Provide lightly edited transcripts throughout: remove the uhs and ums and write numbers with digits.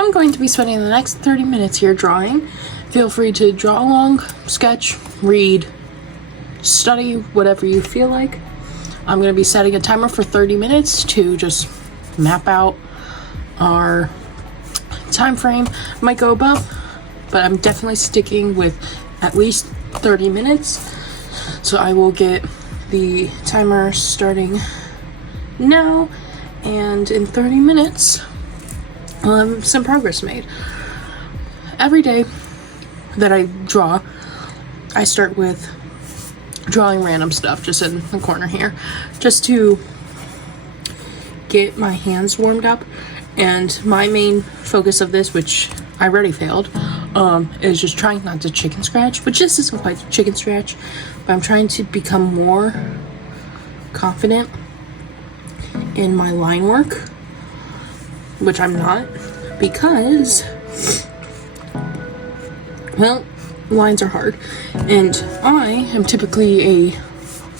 I'm going to be spending the next 30 minutes here drawing. Feel free to draw along, sketch, read, study, whatever you feel like. I'm going to be setting a timer for 30 minutes to just map out our time frame. Might go above, but I'm definitely sticking with at least 30 minutes. So I will get the timer starting now, and in 30 minutes some progress made. Every day that I draw, I start with drawing random stuff just in the corner here, just to get my hands warmed up. And my main focus of this, which I already failed, is just trying not to chicken scratch, which this isn't quite chicken scratch, but I'm trying to become more confident in my line work, which I'm not, because, well, lines are hard, and I am typically a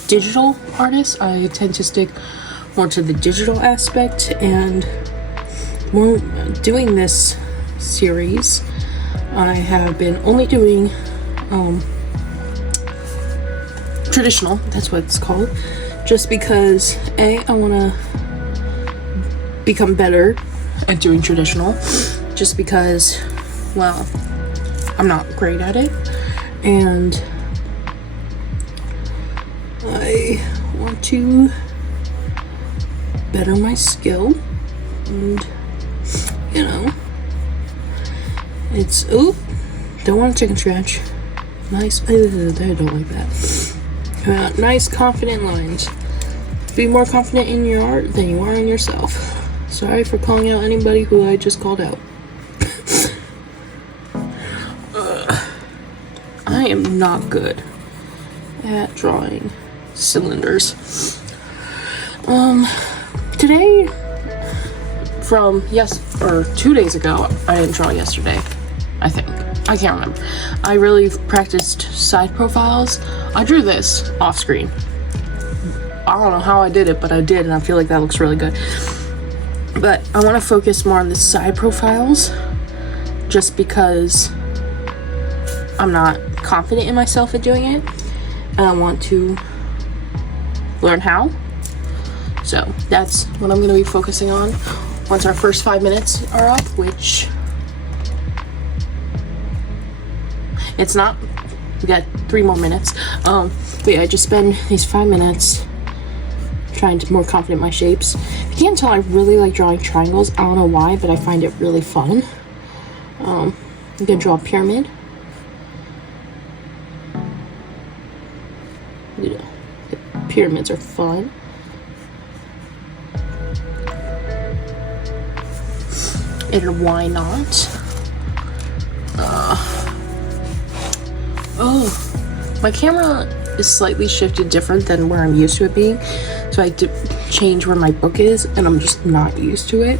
digital artist. I tend to stick more to the digital aspect, and more doing this series, I have been only doing traditional, that's what it's called, just because I want to become better at doing traditional, just because, well, I'm not great at it, and I want to better my skill. And you know, it's, oop, don't want to chicken scratch. Nice, I don't like that. Nice confident lines. Be more confident in your art than you are in yourself. Sorry for calling out anybody who I just called out. I am not good at drawing cylinders. Today, from 2 days ago, I didn't draw yesterday, I think. I can't remember. I really practiced side profiles. I drew this off screen. I don't know how I did it, but I did, and I feel like that looks really good. But I want to focus more on the side profiles, just because I'm not confident in myself at doing it, and I want to learn how. So that's what I'm going to be focusing on once our first 5 minutes are up, which it's not. We got 3 more minutes. But yeah, I just spend these 5 minutes trying to be more confident in my shapes. If you can't tell, I really like drawing triangles. I don't know why, but I find it really fun. I'm gonna draw a pyramid. Yeah, pyramids are fun. And why not? My camera is slightly shifted different than where I'm used to it being, so I had to change where my book is, and I'm just not used to it.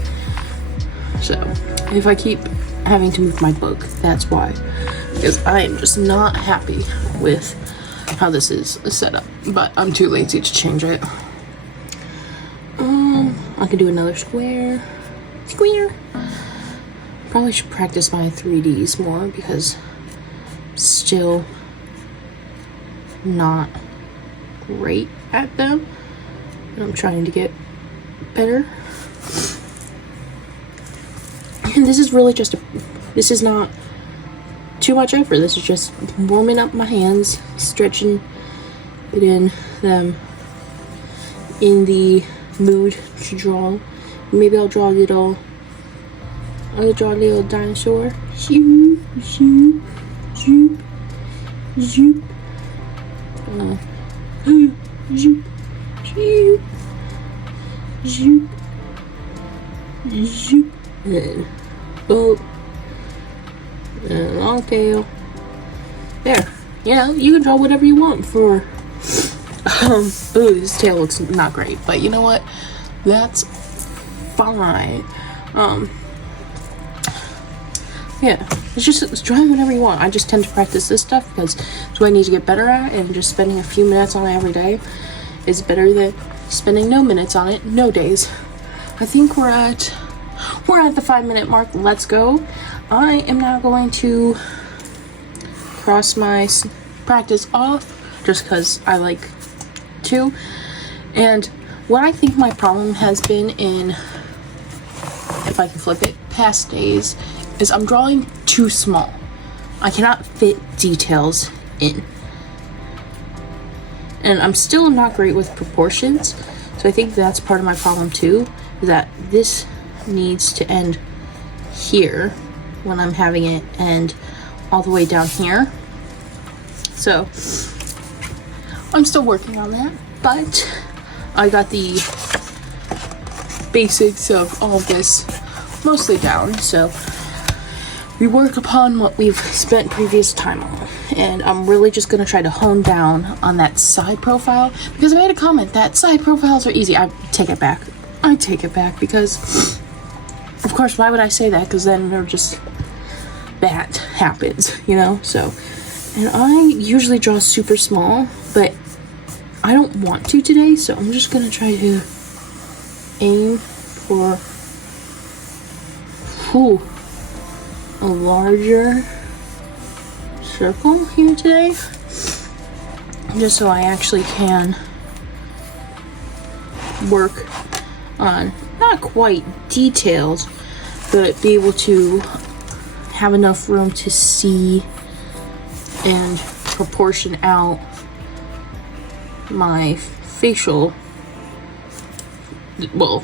So if I keep having to move my book, that's why, because I am just not happy with how this is set up, but I'm too lazy to change it. I can do another square. Probably should practice my 3Ds more, because still not great at them, and I'm trying to get better. And this is really just this is not too much effort. This is just warming up my hands, stretching it in them in the mood to draw. Maybe I'll draw a little dinosaur. Zoop, zoop, zoop, zoop. Zoop, zoop, zoop, zoop, and boat, and long tail. There, you know, you can draw whatever you want for. Ooh, this tail looks not great, but you know what? That's fine. Yeah, it's drawing whatever you want. I just tend to practice this stuff because it's what I need to get better at, and just spending a few minutes on it every day is better than spending no minutes on it, no days. I think we're we're at the 5-minute mark. Let's go. I am now going to cross my practice off just because I like to. And what I think my problem has been in, if I can flip it, past days, is I'm drawing too small. I cannot fit details in. And I'm still not great with proportions, so I think that's part of my problem too, is that this needs to end here when I'm having it end all the way down here. So I'm still working on that, but I got the basics of all of this mostly down, so we work upon what we've spent previous time on. And I'm really just gonna try to hone down on that side profile, because I made a comment that side profiles are easy. I take it back because of course, why would I say that? Because then they're just, that happens, you know? So, and I usually draw super small, but I don't want to today, so I'm just gonna try to aim for a larger circle here today, just so I actually can work on not quite details, but be able to have enough room to see and proportion out my facial, well,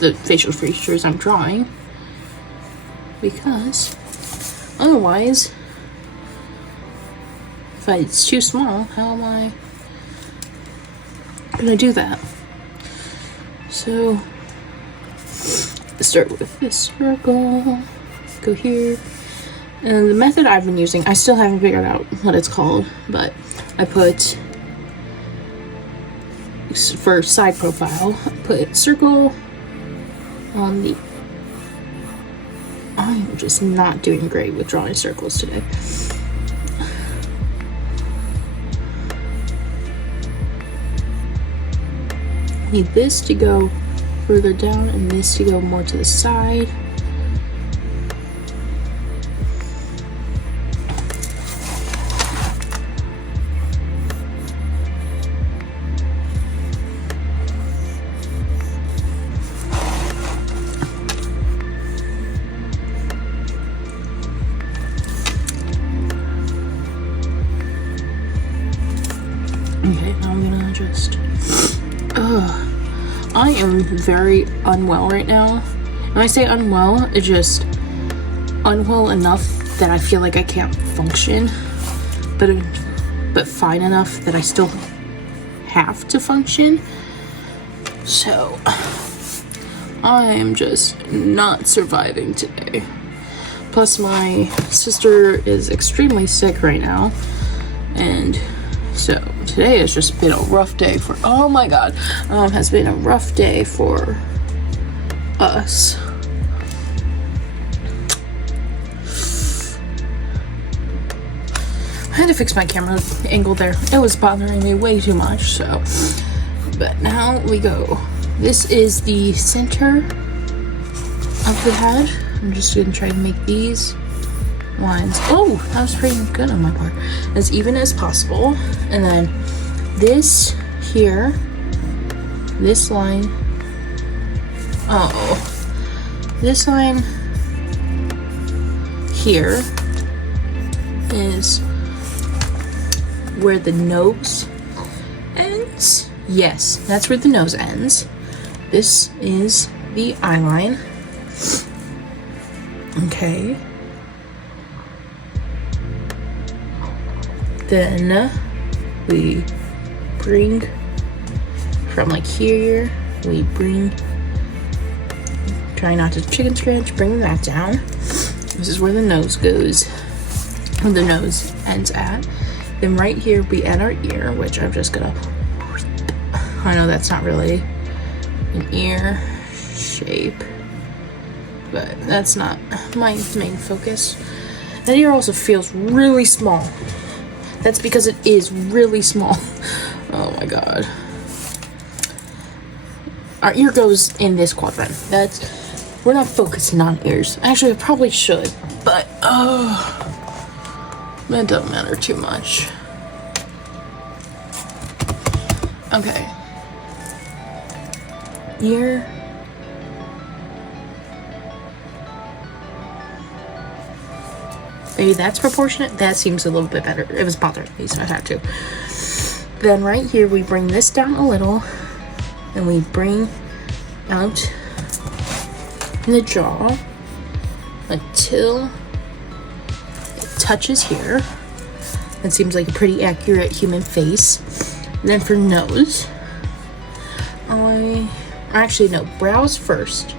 the facial features I'm drawing, because otherwise, if it's too small, how am I gonna do that? So, let's start with this circle, go here, and the method I've been using, I still haven't figured out what it's called, but I put, for side profile, I put circle on the, I'm just not doing great with drawing circles today. Need this to go further down and this to go more to the side. Okay, now I'm gonna just, I am very unwell right now. When I say unwell, it's just unwell enough that I feel like I can't function, but fine enough that I still have to function. So I am just not surviving today. Plus my sister is extremely sick right now, and so today has just been a rough day for, oh my god, has been a rough day for us. I had to fix my camera angle there. It was bothering me way too much, so. But now we go. This is the center of the head. I'm just gonna try to make these lines. Oh, that was pretty good on my part. As even as possible. And then this here, this line, this line here is where the nose ends. Yes, that's where the nose ends. This is the eye line. Okay. Then we bring from like here, we bring, try not to chicken scratch, bring that down. This is where the nose goes, where the nose ends at. Then right here we add our ear, which I'm just gonna, I know that's not really an ear shape, but that's not my main focus. That ear also feels really small. That's because it is really small. Oh my god. Our ear goes in this quadrant. That's We're not focusing on ears. Actually, I probably should, but that doesn't matter too much. Okay. Ear. Maybe that's proportionate. That seems a little bit better. It was bothering me, so I had to. Then right here, we bring this down a little, and we bring out the jaw until it touches here. That seems like a pretty accurate human face. And then for nose, brows first.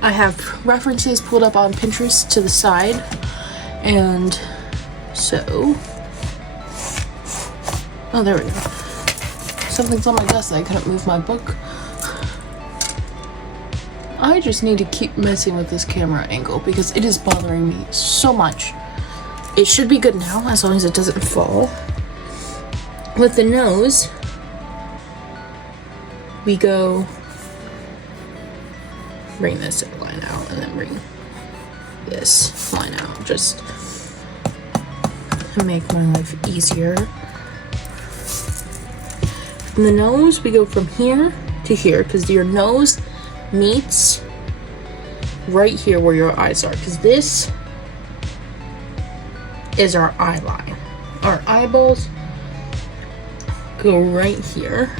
I have references pulled up on Pinterest to the side, and so, oh, there we go. Something's on my desk that I couldn't move my book. I just need to keep messing with this camera angle because it is bothering me so much. It should be good now as long as it doesn't fall. With the nose, we go bring this line out and then bring this line out just to make my life easier. From the nose, we go from here to here because your nose meets right here where your eyes are, because this is our eye line. Our eyeballs go right here.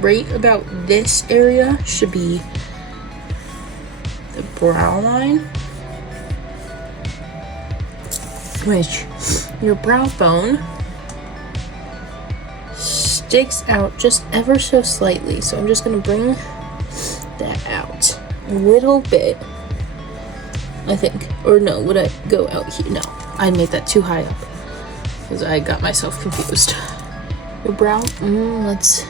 Right about this area should be the brow line, which your brow bone sticks out just ever so slightly. So I'm just gonna bring that out a little bit, I think. Or no, would I go out here? No, I made that too high up because I got myself confused. Your brow, let's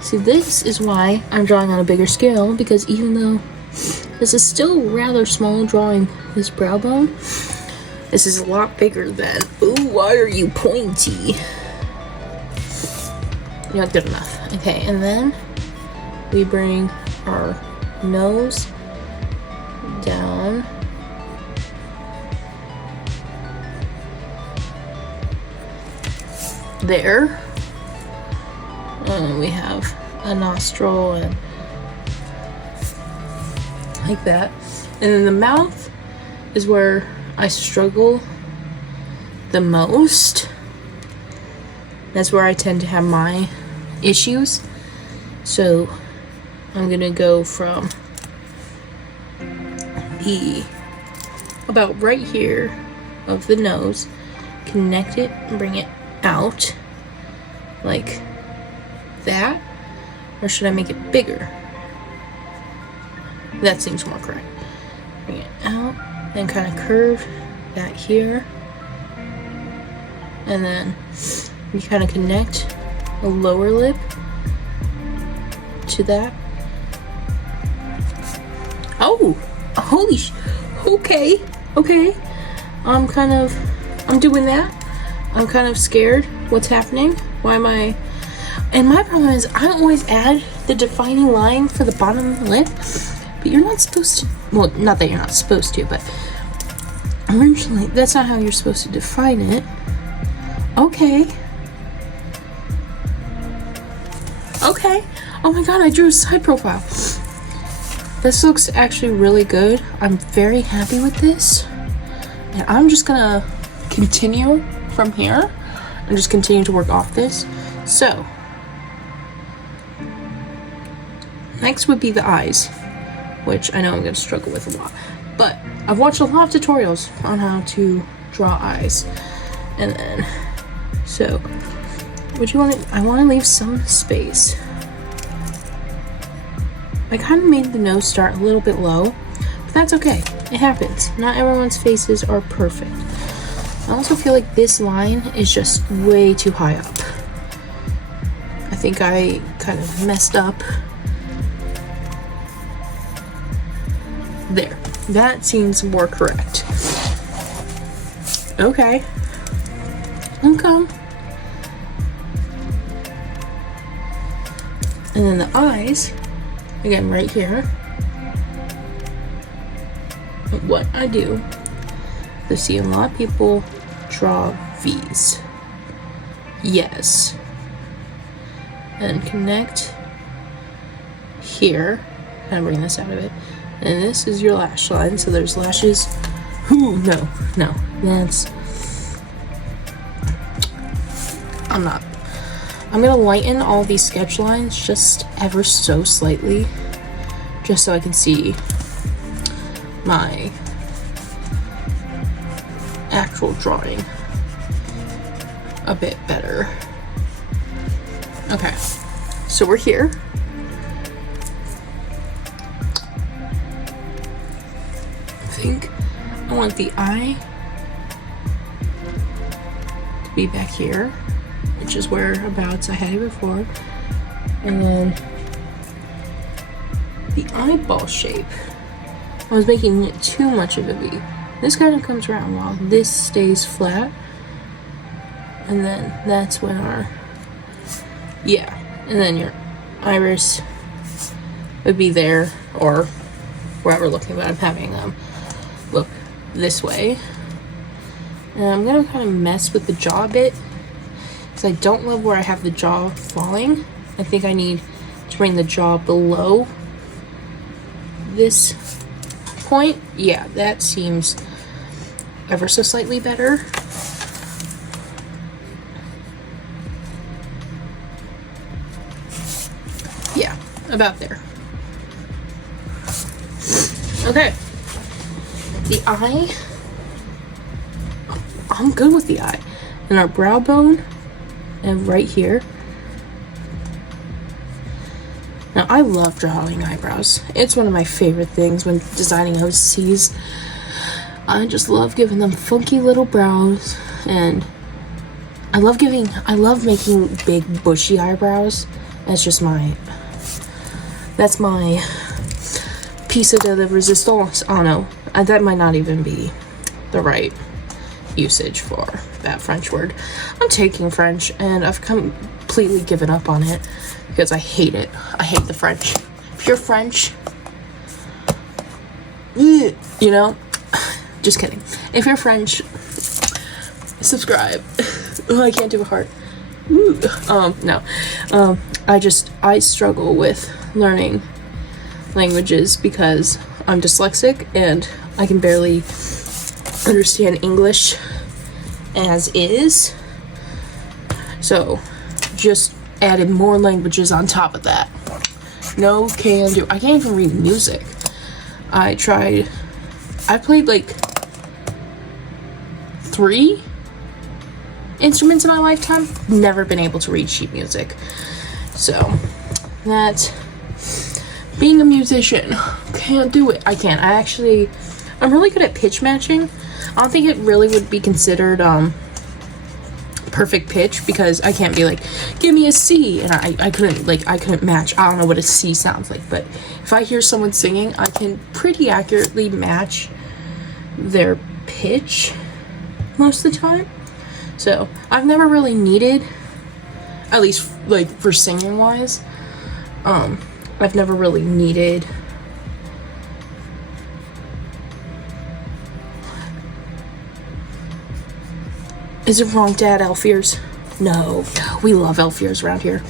see. This is why I'm drawing on a bigger scale, because even though this is still rather small drawing this brow bone, this is a lot bigger than, ooh, why are you pointy? Not good enough. Okay, and then we bring our nose down there, and we have a nostril and like that. And then the mouth is where I struggle the most. That's where I tend to have my issues. So I'm gonna go from the about right here of the nose, connect it and bring it out like that. Or should I make it bigger? That seems more correct. Bring it out and kind of curve that here, and then you kind of connect the lower lip to that. Oh, holy okay. I'm doing that. I'm kind of scared. What's happening? Why am I? And my problem is I always add the defining line for the bottom of the lip, but you're not supposed to. Well, not that you're not supposed to, but originally that's not how you're supposed to define it. Okay. Oh my god, I drew a side profile. This looks actually really good. I'm very happy with this. And I'm just gonna continue from here and just continue to work off this. So, next would be the eyes, which I know I'm gonna struggle with a lot. But I've watched a lot of tutorials on how to draw eyes. And then, so, what you want to, I want to leave some space. I kind of made the nose start a little bit low, but that's okay. It happens. Not everyone's faces are perfect. I also feel like this line is just way too high up. I think I kind of messed up. There. That seems more correct. Okay. And then the eyes, again right here, what I do, I see a lot of people draw V's. Yes. And connect here. Kind of bring this out of it. And this is your lash line. So there's lashes. Ooh, no. That's... I'm gonna lighten all these sketch lines just ever so slightly. Just so I can see my actual drawing a bit better. Okay, so we're here. I think I want the eye to be back here, which is whereabouts I had it before, and then the eyeball shape. I was making it too much of a V. This kind of comes around while this stays flat, and then that's when our, yeah, and then your iris would be there, or wherever looking, but I'm having them look this way. And I'm gonna kind of mess with the jaw a bit, because I don't love where I have the jaw falling. I think I need to bring the jaw below this point. Yeah, that seems ever so slightly better. Yeah, about there. Okay. The eye. I'm good with the eye. And our brow bone, and right here. Now, I love drawing eyebrows. It's one of my favorite things when designing OCs. I just love giving them funky little brows, and I love making big bushy eyebrows. That's my piece de la resistance. Oh no, that might not even be the right usage for that French word. I'm taking French, and I've completely given up on it because I hate it. I hate the French. If you're French, you know, just kidding. If you're French, subscribe. Oh, I can't do a heart. No. I struggle with learning languages because I'm dyslexic and I can barely understand English as is. So, just added more languages on top of that. No can do. I can't even read music. I played like 3 instruments in my lifetime. Never been able to read sheet music. So, that's being a musician. Can't do it. I can't. I'm really good at pitch matching. I don't think it really would be considered perfect pitch because I can't be like, give me a C, and I couldn't match. I don't know what a C sounds like, but if I hear someone singing, I can pretty accurately match their pitch most of the time. So I've never really needed, at least like for singing wise, I've never really needed Is it wrong to add elf ears? No, we love elf ears around here.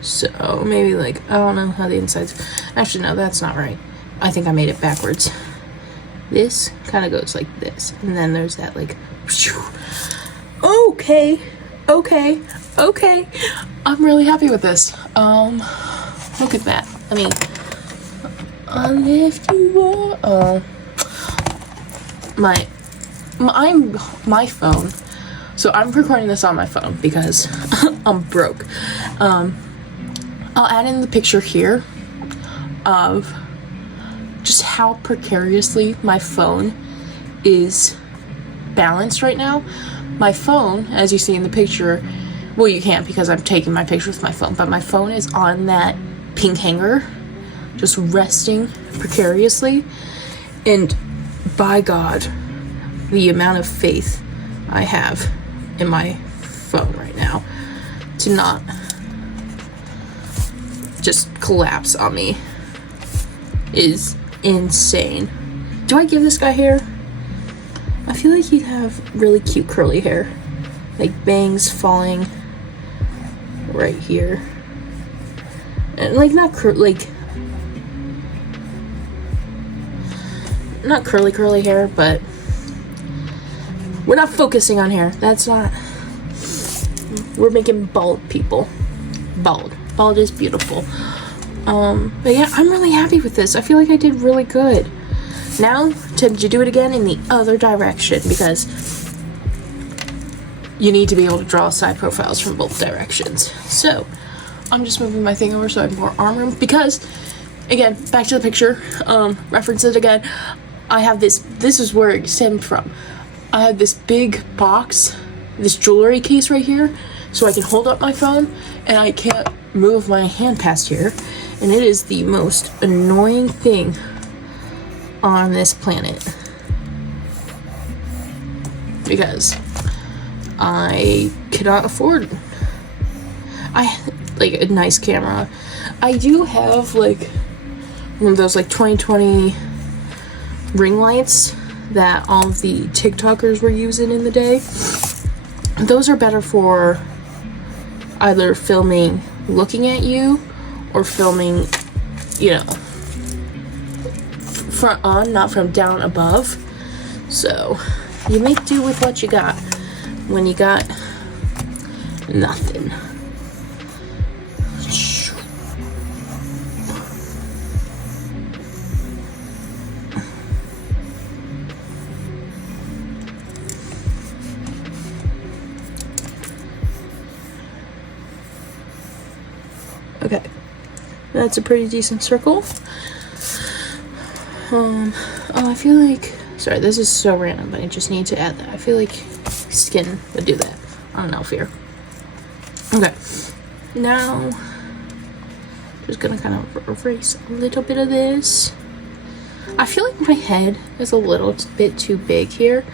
So maybe like, I don't know how the insides, actually no, that's not right. I think I made it backwards. This kind of goes like this, and then there's that like, okay. I'm really happy with this. Look at that. I mean, I lift you up. My phone. So I'm recording this on my phone because I'm broke. I'll add in the picture here of just how precariously my phone is balanced right now. My phone, as you see in the picture, well, you can't because I'm taking my picture with my phone, but my phone is on that pink hanger, just resting precariously. And by God, the amount of faith I have in my phone right now. to not just collapse on me is insane. Do I give this guy hair? I feel like he'd have really cute curly hair, like bangs falling right here, and like not curly hair, but we're not focusing on hair. That's not. We're making bald people. Bald is beautiful. But yeah, I'm really happy with this. I feel like I did really good. Now, time to do it again in the other direction, because you need to be able to draw side profiles from both directions. So, I'm just moving my thing over so I have more arm room, because, again, back to the picture, reference it again, I have this is where it stemmed from. I have this big box, this jewelry case right here, so I can hold up my phone, and I can't move my hand past here, and it is the most annoying thing on this planet, because I cannot afford a nice camera. I do have like one of those like 2020 ring lights that all of the TikTokers were using in the day. Those are better for either filming looking at you or filming, you know, front on, not from down above. So you make do with what you got when you got nothing. Okay, that's a pretty decent circle. I feel like, sorry, this is so random, but I just need to add that. I feel like skin would do that. I don't know, fear. Okay, now, just gonna kind of erase a little bit of this. I feel like my head is a little bit too big here.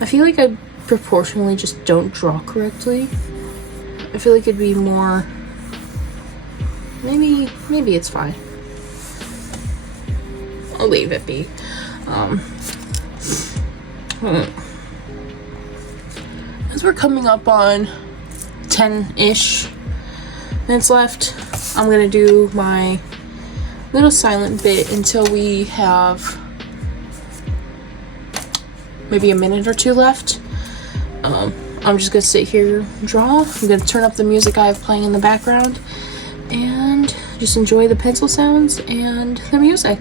I feel like I proportionally just don't draw correctly. I feel like it'd be more, maybe it's fine. I'll leave it be. As we're coming up on 10-ish minutes left, I'm gonna do my little silent bit until we have maybe a minute or two left. I'm just gonna sit here and draw. I'm gonna turn up the music I have playing in the background and just enjoy the pencil sounds and the music.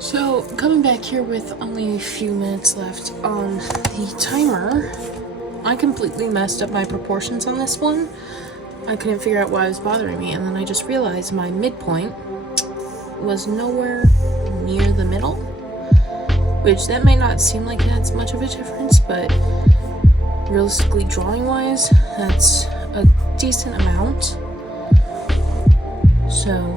So, coming back here with only a few minutes left on the timer, I completely messed up my proportions on this one. I couldn't figure out why it was bothering me, and then I just realized my midpoint was nowhere near the middle, which that may not seem like it adds much of a difference, but realistically, drawing-wise, that's a decent amount. So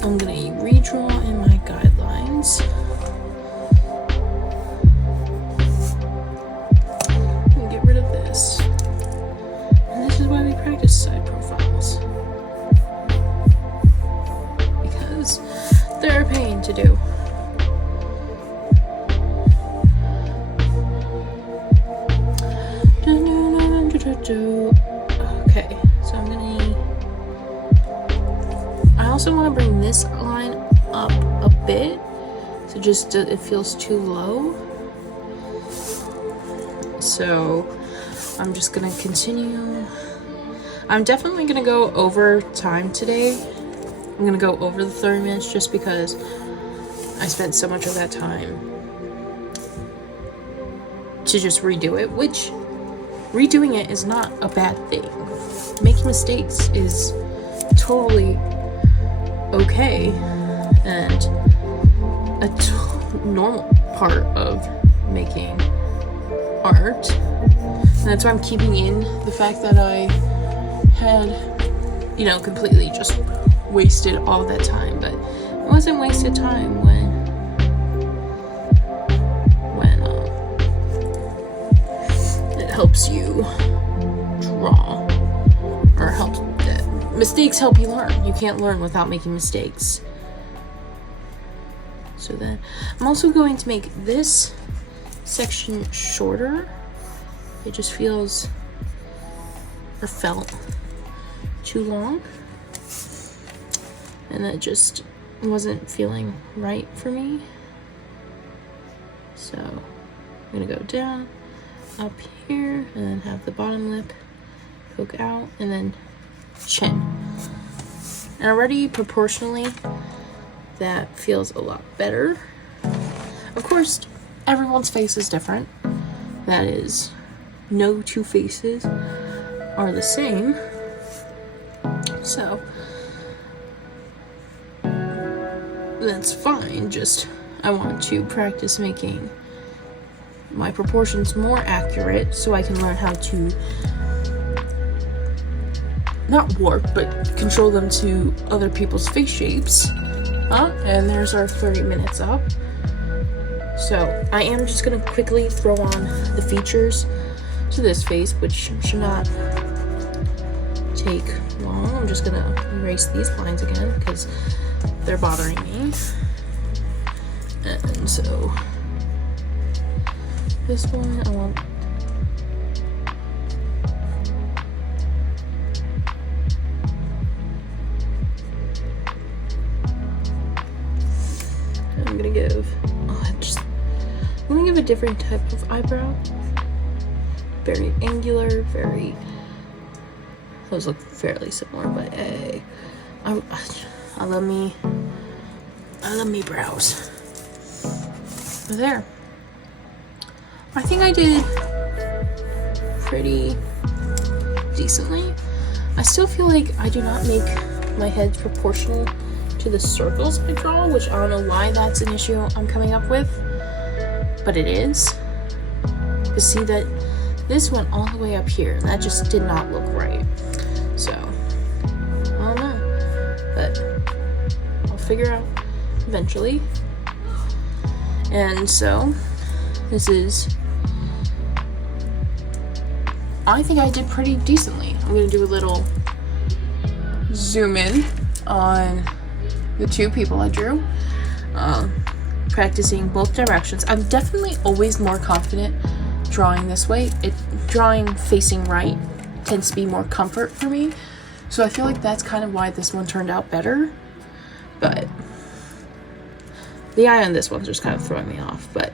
I'm gonna redraw in my guidelines. And get rid of this. And this is why we practice side profiles. Because they're a pain to do. Okay, so I'm gonna... I also want to bring this line up a bit, so just it feels too low. So I'm just gonna continue. I'm definitely gonna go over time today. I'm gonna go over the 30 minutes just because I spent so much of that time to just redo it, which redoing it is not a bad thing. Making mistakes is totally okay and a normal part of making art. And that's why I'm keeping in the fact that I had, completely just wasted all that time. But it wasn't wasted time when it helps you draw, or helps. Mistakes help you learn. You can't learn without making mistakes. So then I'm also going to make this section shorter. It just feels or felt too long, and that just wasn't feeling right for me. So I'm gonna go down, up here, and then have the bottom lip poke out, and then chin. And already proportionally that feels a lot better. Of course, everyone's face is different. That is, no two faces are the same. So that's fine. Just I want to practice making my proportions more accurate so I can learn how to not warp, but control them to other people's face shapes. And there's our 30 minutes up. So I am just gonna quickly throw on the features to this face, which should not take long. I'm just gonna erase these lines again because they're bothering me. And so this one I want I'm gonna give a different type of eyebrow. Very angular, those look fairly similar, but hey, I love me brows. But there. I think I did pretty decently. I still feel like I do not make my head proportional to the circles I draw, which I don't know why that's an issue I'm coming up with, but it is. To see that this went all the way up here, and that just did not look right. So I don't know, but I'll figure out eventually. And so this is, I think I did pretty decently. I'm gonna do a little zoom in on the two people I drew, practicing both directions. I'm definitely always more confident drawing this way. Drawing facing right tends to be more comfort for me, so I feel like that's kind of why this one turned out better. But the eye on this one's just kind of throwing me off. But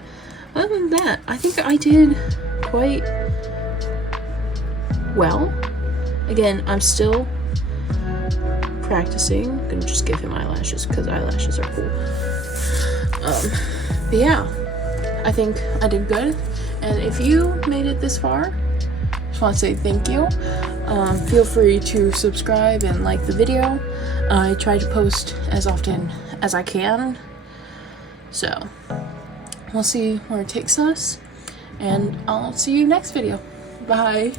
other than that, I think I did quite well. Again, I'm still practicing. I'm gonna just give him eyelashes because eyelashes are cool. But yeah, I think I did good. And if you made it this far, I just want to say thank you. Feel free to subscribe and like the video. I try to post as often as I can. So, we'll see where it takes us. And I'll see you next video. Bye.